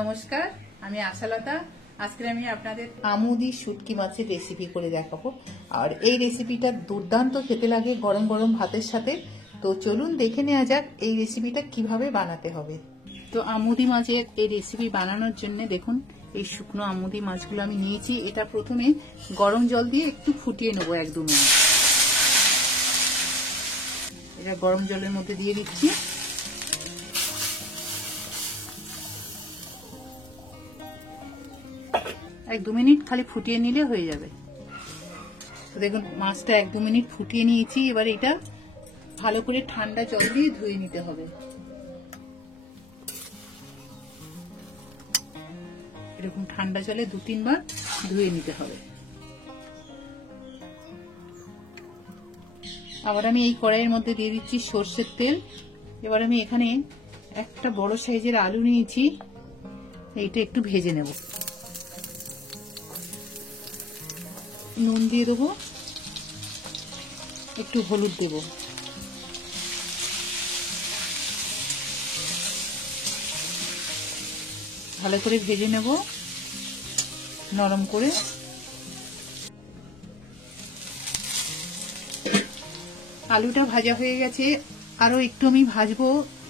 নমস্কার, আমি আশালতা। আজকে আমি আপনাদের আমুদি শুটকি মাছের রেসিপি করে দেখাবো। আর এই রেসিপিটা দুর্দান্ত খেতে লাগে গরম গরম ভাতের সাথে। তো চলুন দেখে নেওয়া যাক এই রেসিপিটা কিভাবে বানাতে হবে। তো আমুদি মাছের এই রেসিপি বানানোর জন্য দেখুন এই শুকনো আমুদি মাছগুলো আমি নিয়েছি। এটা প্রথমে গরম জল দিয়ে একটু ফুটিয়ে নেবো 1-2 মিনিট। এটা গরম জলের মধ্যে দিয়ে দিচ্ছি। এক 2 মিনিট খালি ফুটিয়ে নিলে হয়ে যাবে। তো দেখুন মাছটা 1-2 মিনিট ফুটিয়ে নিয়েছি। এবার এটা ভালো করে ঠান্ডা জল দিয়ে ধুয়ে নিতে হবে। এরকম ঠান্ডা জলে 2-3 বার ধুয়ে নিতে হবে। আবার আমি এই কড়াইয়ের মধ্যে দিয়ে দিচ্ছি সর্ষের তেল। এবার আমি এখানে একটা বড় সাইজের আলু নিয়েছি, এইটা একটু ভেজে নেব। নুন দিয়ে দেবো, একটু হলুদ দেব। ভালো করে ভেজে নেব নরম করে। আলুটা ভাজা হয়ে গেছে, আরো একটু আমি ভাজবো।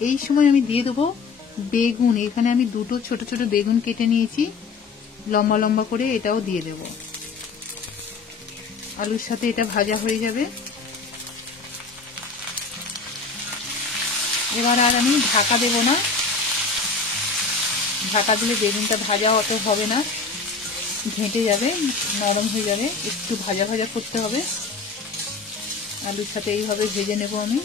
এই সময় আমি দিয়ে দেবো বেগুন। এখানে আমি 2টো ছোট ছোট বেগুন কেটে নিয়েছি লম্বা লম্বা করে, এটাও দিয়ে দেব। আলুর সাথে এটা ভাজা হয়ে যাবে। এবার আর আমি ঢাকা দেব না, ঢাকা দিলে বেগুনটা ভাজা অত হবে না, ঘেঁটে যাবে, নরম হয়ে যাবে। একটু ভাজা ভাজা করতে হবে। আলুর সাথে এইভাবে ভেজে নেব আমি।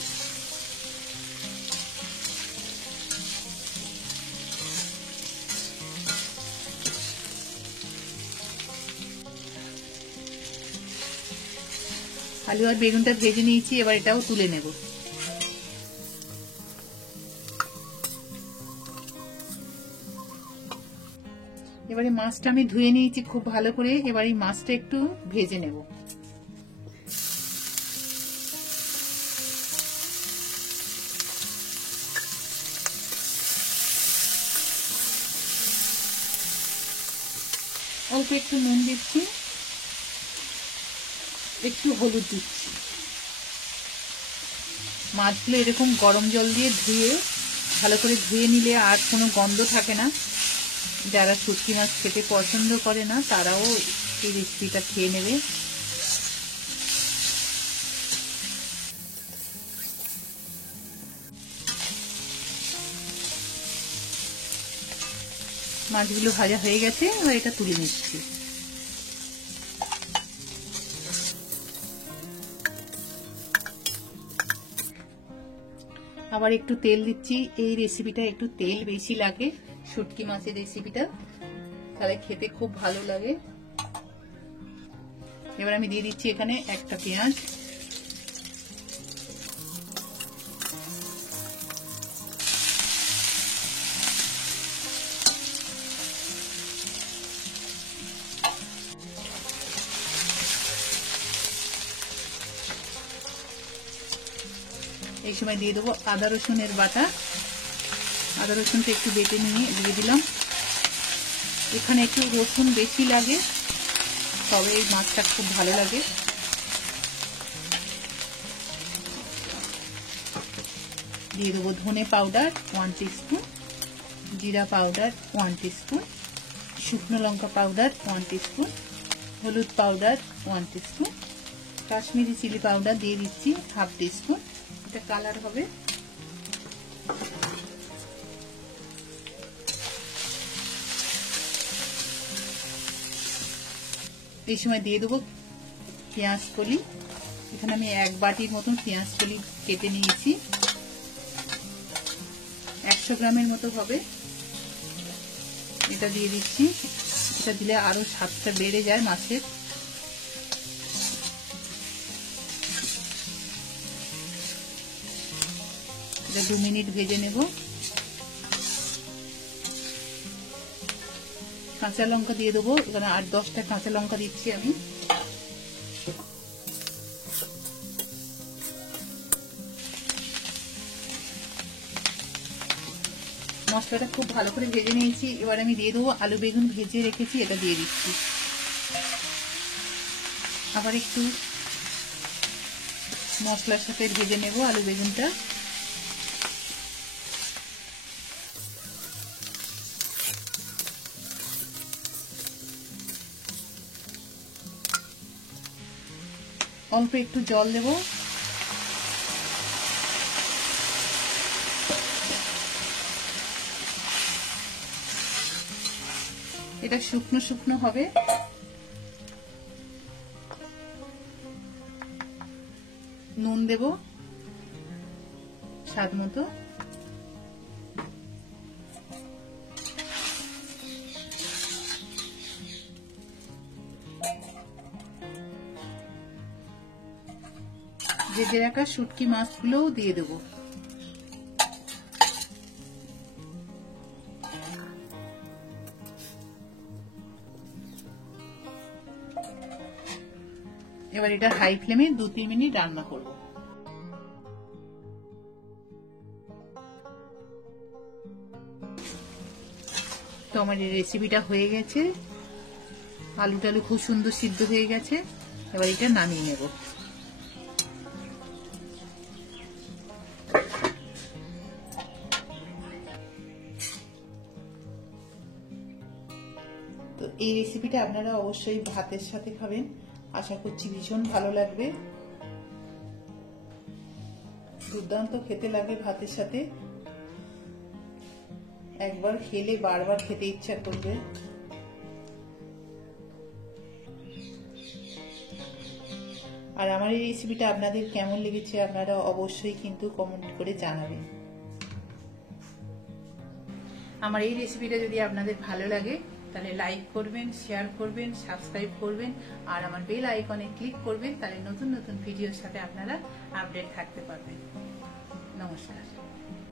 আলু আর বেগুনটা ভেজে নিয়েছি, এবার এটাও তুলে নেব। এবারে মাছটা আমি ধুয়ে নিয়েছি খুব ভালো করে। এবার এই মাছটা একটু ভেজে নেব। অল্প একটু নুন দিচ্ছি, একটু হলুদ দিচ্ছি। মাছগুলো এরকম গরম জল দিয়ে ধুয়ে ভালো করে ধুয়ে নিলে আর কোনো গন্ধ থাকে না। যারা শুটকি মাছ খেতে পছন্দ করে না তারাও এই রেসিপিটা খেয়ে নেবে। মাছগুলো ভাজা হয়ে গেছে, এবার এটা তুলে নিচ্ছি। আবার একটু তেল দিচ্ছি। এই রেসিপিটা একটু তেল বেশি লাগে, শুটকি মাছের রেসিপিটা, তাহলে খেতে খুব ভালো লাগে। এবার আমি দিয়ে দিচ্ছি এখানে একটা পেঁয়াজ। এই সময় দিয়ে দেবো আদা রসুনের বাটা। আদা রসুনটা একটু বেটে নিয়ে দিয়ে দিলাম। এখানে একটু রসুন বেশি লাগে, তবে এই মাছটা খুব ভালো লাগে। দিয়ে দেবো ধনে পাউডার 1 টিস্পুন, জিরা পাউডার 1 টিস্পুন, শুকনো লঙ্কা পাউডার 1 টিস্পুন, হলুদ powder 1 teaspoon, Kashmiri chilli powder দিয়ে দিচ্ছি 1/2 টিস্পুন। এটা কালার হবে। এই সময় দিয়ে দেবো পেঁয়াজ কলি। এখানে আমি 1 বাটির মতন পেঁয়াজ কলি কেটে নিয়েছি, 100 গ্রামের মতো হবে। এটা দিয়ে দিচ্ছি। এটা দিলে আরো স্বাদটা বেড়ে যায় মাছের। এটা 2 মিনিট ভেজে নেব। কাঁচা লঙ্কা দিয়ে দেবো, এখানে 8-10টা কাঁচা লঙ্কা দিচ্ছি আমি। মশলাটা খুব ভালো করে ভেজে নিয়েছি। এবার আমি দিয়ে দেবো আলু বেগুন ভেজে রেখেছি, এটা দিয়ে দিচ্ছি। আবার একটু মশলার সাথে ভেজে নেব আলু বেগুনটা। অল্প একটু জল দেব। এটা শুকনো শুকনো হবে। নুন দেব স্বাদ মতো। ভেজে রাখা শুটকি মাছগুলোও দিয়ে দেব। এবার এটা হাই ফ্লেমে 2-3 মিনিট রান্না করব। তো আমার এই রেসিপিটা হয়ে গেছে। আলু টালু খুব সুন্দর সিদ্ধ হয়ে গেছে। এবার এটা নামিয়ে নেব। তো এই রেসিপিটা আপনারা অবশ্যই ভাতের সাথে খাবেন, আশা করছি ভীষণ ভালো লাগবে। দুর্দান্ত খেতে লাগে ভাতের সাথে, একবার খেলে বারবার খেতে ইচ্ছা করবে। আর আমার এই রেসিপিটা আপনাদের কেমন লেগেছে আপনারা অবশ্যই কিন্তু কমেন্ট করে জানাবেন। আমার এই রেসিপিটা যদি আপনাদের ভালো লাগে তাহলে লাইক করবেন, শেয়ার করবেন, সাবস্ক্রাইব করবেন আর আমার বেল আইকনে ক্লিক করবেন, তাহলে নতুন নতুন ভিডিওর সাথে আপনারা আপডেট থাকতে পারবেন। নমস্কার।